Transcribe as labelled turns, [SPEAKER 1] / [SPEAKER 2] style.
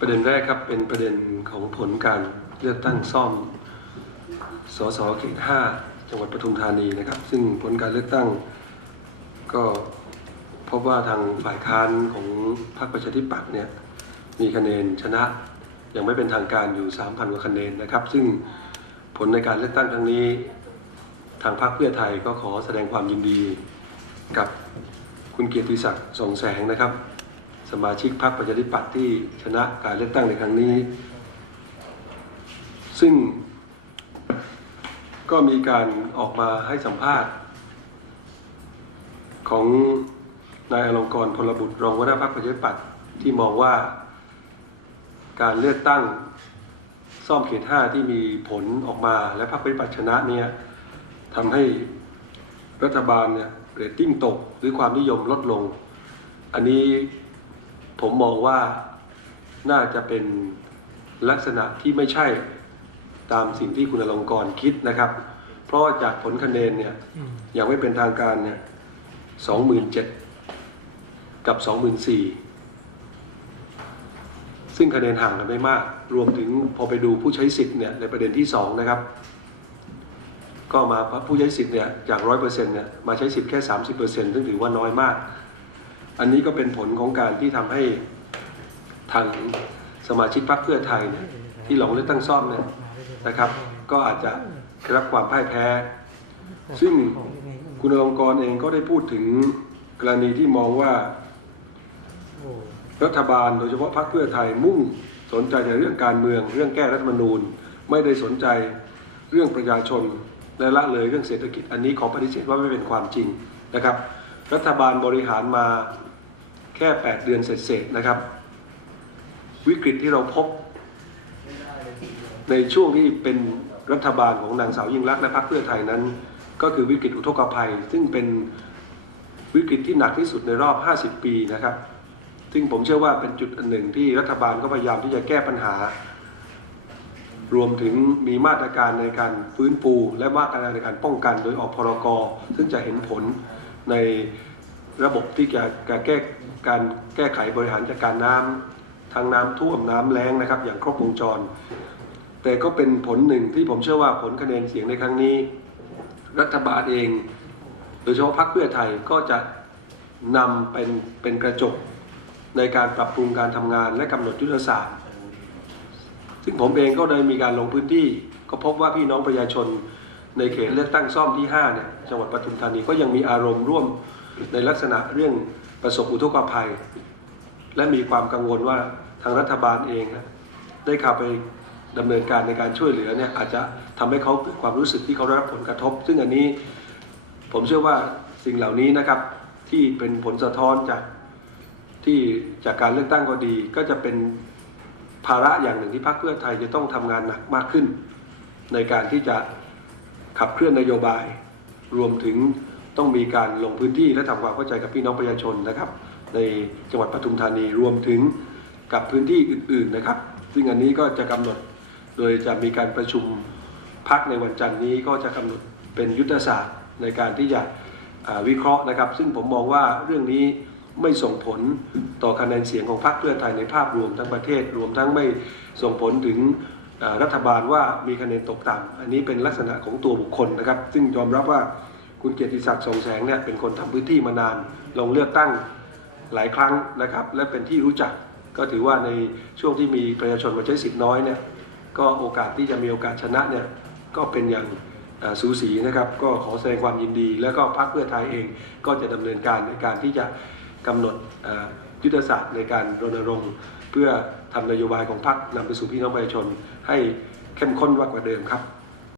[SPEAKER 1] ประเด็นแรกครับเป็นประเด็นของผลการเลือกตั้งซ่อม สสเขต5จังหวัดปทุมธานีนะครับ ซึ่งผลการเลือกตั้ง ก็พบว่าทางฝ่ายค้านของพรรคประชาธิปัตย์เนี่ยมีคะแนนชนะยังไม่เป็นทางการอยู่ 3,000 กว่าคะแนนนะครับ ซึ่งผลในการเลือกตั้งครั้งนี้ ทางพรรคเพื่อไทยก็ขอแสดงความยินดีกับคุณเกียรติศักดิ์สองแสงนะครับ สมาชิกพรรคประชาธิปัตย์ที่ชนะการเลือกตั้งในครั้งนี้ ซึ่งก็มีการออกมาให้สัมภาษณ์ ของนายอลงกรพลบุตรรองหัวหน้าพรรคประชาธิปัตย์ที่มองว่าการเลือกตั้งซ่อมเขตห้าที่มีผลออกมาและพรรคประชาธิปัตย์ชนะเนี่ยทำให้รัฐบาลเนี่ยเรตติ้งตกหรือความนิยมลดลง อันนี้ ผมมองว่าน่าจะเป็นลักษณะที่ไม่ใช่ตามสิ่งที่คุณอลงกรณ์คิดนะครับ เพราะจากผลคะแนนเนี่ยยังไม่เป็นทางการเนี่ยสองหมื่นเจ็ดกับสองหมื่นสี่ซึ่งคะแนนห่างกันไม่มาก รวมถึงพอไปดูผู้ใช้สิทธิ์เนี่ยในประเด็นที่สองนะครับ ก็มาผู้ใช้สิทธิ์เนี่ยจากร้อยเปอร์เซ็นต์เนี่ยมาใช้สิทธิ์แค่สามสิบเปอร์เซ็นต์ซึ่งถือว่าน้อยมาก อันนี้ก็เป็นผลของการที่ทำให้ทางสมาชิกพรรคเพื่อไทยเนี่ยที่หลงเลือกตั้งซ่อมเนี่ยนะครับ ก็อาจจะรับความพ่ายแพ้ ซึ่งคุณอลงกรเองก็ได้พูดถึงกรณีที่มองว่า รัฐบาลโดยเฉพาะพรรคเพื่อไทยมุ่งสนใจแต่เรื่องการเมือง เรื่องแก้รัฐมนูญ ไม่ได้สนใจเรื่องประชาชนและละเลยเรื่องเศรษฐกิจอันนี้ขอปฏิเสธว่าไม่เป็นความจริงนะครับ รัฐบาลบริหารมา แค่ 8 เดือนเสร็จๆนะครับ วิกฤตที่เราพบ ในช่วงที่เป็นรัฐบาลของนางสาวยิ่งรักษณ์และพรรคเพื่อไทยนั้น ก็คือวิกฤตอุทกภัย ซึ่งเป็นวิกฤตที่หนักที่สุดในรอบ 50 ปีนะครับ ซึ่งผมเชื่อว่าเป็นจุดอันหนึ่งที่รัฐบาลก็พยายามที่จะแก้ปัญหา รวมถึงมีมาตรการในการฟื้นฟูและมาตรการในการป้องกันโดยออกพรกซึ่งจะเห็นผลใน ระบบที่จะการแก้การแก้ไขบริหารจัดการน้ำทางน้ำท่วมน้ำแล้งนะครับ อย่างครบวงจร แต่ก็เป็นผลหนึ่งที่ผมเชื่อว่าผลคะแนนเสียงในครั้งนี้ รัฐบาลเอง โดยเฉพาะพรรคเพื่อไทยก็จะนำเป็นเป็นกระจกในการปรับปรุงการทำงานและกำหนดยุทธศาสตร์ ซึ่งผมเองก็ได้มีการลงพื้นที่ ก็พบว่าพี่น้องประชาชนในเขตเลือกตั้งซ่อมที่5เนี่ยจังหวัดปทุมธานีก็ยังมีอารมณ์ร่วม ในลักษณะเรื่องประสบอุทกภัย และมีความกังวลว่าทางรัฐบาลเองนะได้เข้าไปดำเนินการในการช่วยเหลือเนี่ยอาจจะทำให้เขาเกิดความรู้สึกที่เขาได้รับผลกระทบ ซึ่งอันนี้ผมเชื่อว่าสิ่งเหล่านี้นะครับที่เป็นผลสะท้อนจากที่จากการเลือกตั้งก็ดี ก็จะเป็นภาระอย่างหนึ่งที่พรรคเพื่อไทยจะต้องทำงานหนักมากขึ้น ในการที่จะขับเคลื่อนนโยบาย รวมถึง ต้องมีการลงพื้นที่และทำความเข้าใจกับพี่น้องประชาชนนะครับ ในจังหวัดปทุมธานีรวมถึงกับพื้นที่อื่นๆนะครับ ซึ่งอันนี้ก็จะกำหนดโดยจะมีการประชุมพักในวันจันทร์นี้ก็จะกำหนดเป็นยุทธศาสตร์ในการที่จะอ่าวิเคราะห์นะครับ ซึ่งผมมองว่าเรื่องนี้ไม่ส่งผลต่อคะแนนเสียงของพรรคเพื่อไทยในภาพรวมทั้งประเทศรวมทั้งไม่ส่งผลถึงรัฐบาลว่ามีคะแนนตกต่ำอันนี้เป็นลักษณะของตัวบุคคลนะครับ ซึ่งยอมรับว่า คุณเกียรติศักดิ์ทรงแสงเนี่ยเป็นคนทำพื้นที่มานานลงเลือกตั้งหลายครั้งนะครับ และเป็นที่รู้จักก็ถือว่าในช่วงที่มีประชาชนมาใช้สิทธิ์น้อยเนี่ยก็โอกาสที่จะมีโอกาสชนะเนี่ยก็เป็นอย่างสูสีนะครับก็ขอแสดงความยินดี แล้วก็พรรคเพื่อไทยเองก็จะดำเนินการในการที่จะกำหนดยุทธศาสตร์ในการรณรงค์ เพื่อทำนโยบายของพรรคนำไปสู่พี่น้องประชาชนให้เข้มข้นมากกว่าเดิมครับ